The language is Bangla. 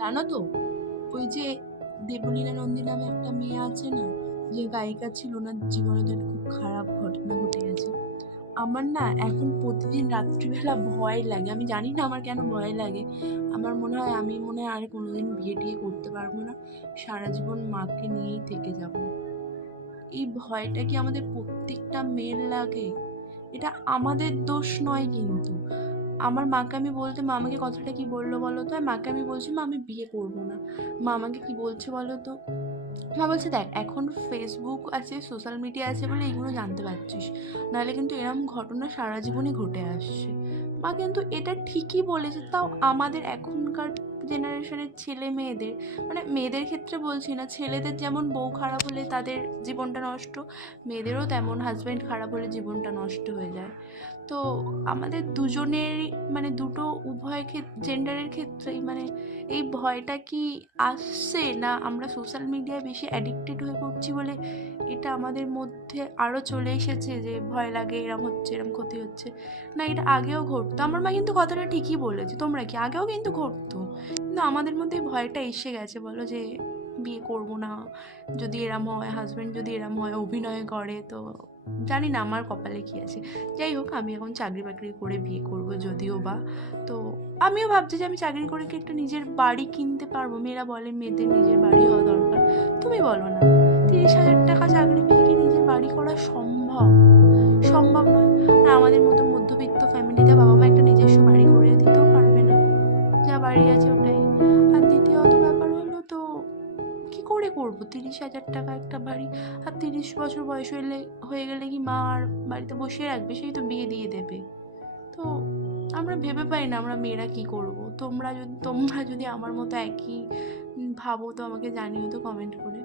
জানো তো, ওই যে দেবলীনা নন্দী নামে একটা মেয়ে আছে না, যে গায়িকা ছিল, না জীবনে তো একটা খুব খারাপ ঘটনা ঘটে গেছে। আমার না এখন প্রতিদিন রাত্রিবেলা ভয় লাগে, আমি জানি না আমার কেন ভয় লাগে। আমার মনে হয় আমি আর কোনোদিন বিয়ে টিয়ে করতে পারবো না, সারা জীবন মাকে নিয়েই থেকে যাব। এই ভয়টা কি আমাদের প্রত্যেকটা মেয়ের লাগে? এটা আমাদের দোষ নয় কিন্তু। আমার মাকে আমি বলতে, মা আমাকে কথাটা কি বললো বলো তো, মাকে আমি বলছি মা আমি বিয়ে করবো না। মা আমাকে কি বলছে বলো তো, মা বলছে দেখ এখন ফেসবুক আছে, সোশ্যাল মিডিয়া আছে বলে এইগুলো জানতে পারছিস, নাহলে কিন্তু এরম ঘটনা সারা জীবনই ঘটে আসছে। মা কিন্তু এটা ঠিকই বলেছে, তাও আমাদের এখনকার জেনারেশনের ছেলে মেয়েদের, মানে মেয়েদের ক্ষেত্রে বলছি না, ছেলেদের যেমন বউ খারাপ হলে তাদের জীবনটা নষ্ট, মেয়েদেরও তেমন হাজব্যান্ড খারাপ হলে জীবনটা নষ্ট হয়ে যায়। তো আমাদের দুজনেরই, মানে দুটো উভয় জেন্ডারের ক্ষেত্রেই, মানে এই ভয়টা কি আসছে না আমরা সোশ্যাল মিডিয়ায় বেশি অ্যাডিক্টেড হয়ে পড়ছি বলে এটা আমাদের মধ্যে আরও চলে এসেছে যে ভয় লাগে এরম হচ্ছে, এরম ক্ষতি হচ্ছে? না, এটা আগেও ঘটতো। আমার মা কিন্তু কথাটা ঠিকই বলেছে, তোমরা কি, আগেও কিন্তু ঘটতো, কিন্তু আমাদের মধ্যে এই ভয়টা এসে গেছে বলো যে বিয়ে করবো না, যদি এরম হয়, হাজব্যান্ড যদি এরম হয় অভিনয় করে, তো জানি না আমার কপালে কি আছে। যাই হোক, আমি এখন চাকরি বাকরি করে বিয়ে করব যদিও বা। তো আমিও ভাবছি যে আমি চাকরি করে কি একটা নিজের বাড়ি কিনতে পারবো? মেয়েরা বলে মেয়েদের নিজের বাড়ি হওয়া দরকার। তুমি বলো না, 30,000 টাকা চাকরি পেয়ে কি নিজের বাড়ি করা সম্ভব? সম্ভব নয়। আর আমাদের মতো মধ্যবিত্ত ফ্যামিলিতে বাবা মা একটা নিজস্ব বাড়ি করে দিতেও পারবে না, যা বাড়ি আছে ওটাই। আর দ্বিতীয়ত ব্যাপার হলো, তো কি করে করবো 30,000 টাকা একটা বাড়ি? আর 30 বছর বয়স হয়ে গেলে কি মা আর বাড়িতে বসিয়ে রাখবে? সেই তো বিয়ে দিয়ে দেবে। তো আমরা ভেবে পাই না আমরা মেয়েরা কি করব। তোমরা যদি আমার মতো একই ভাবো তো আমাকে জানিও তো কমেন্ট করে।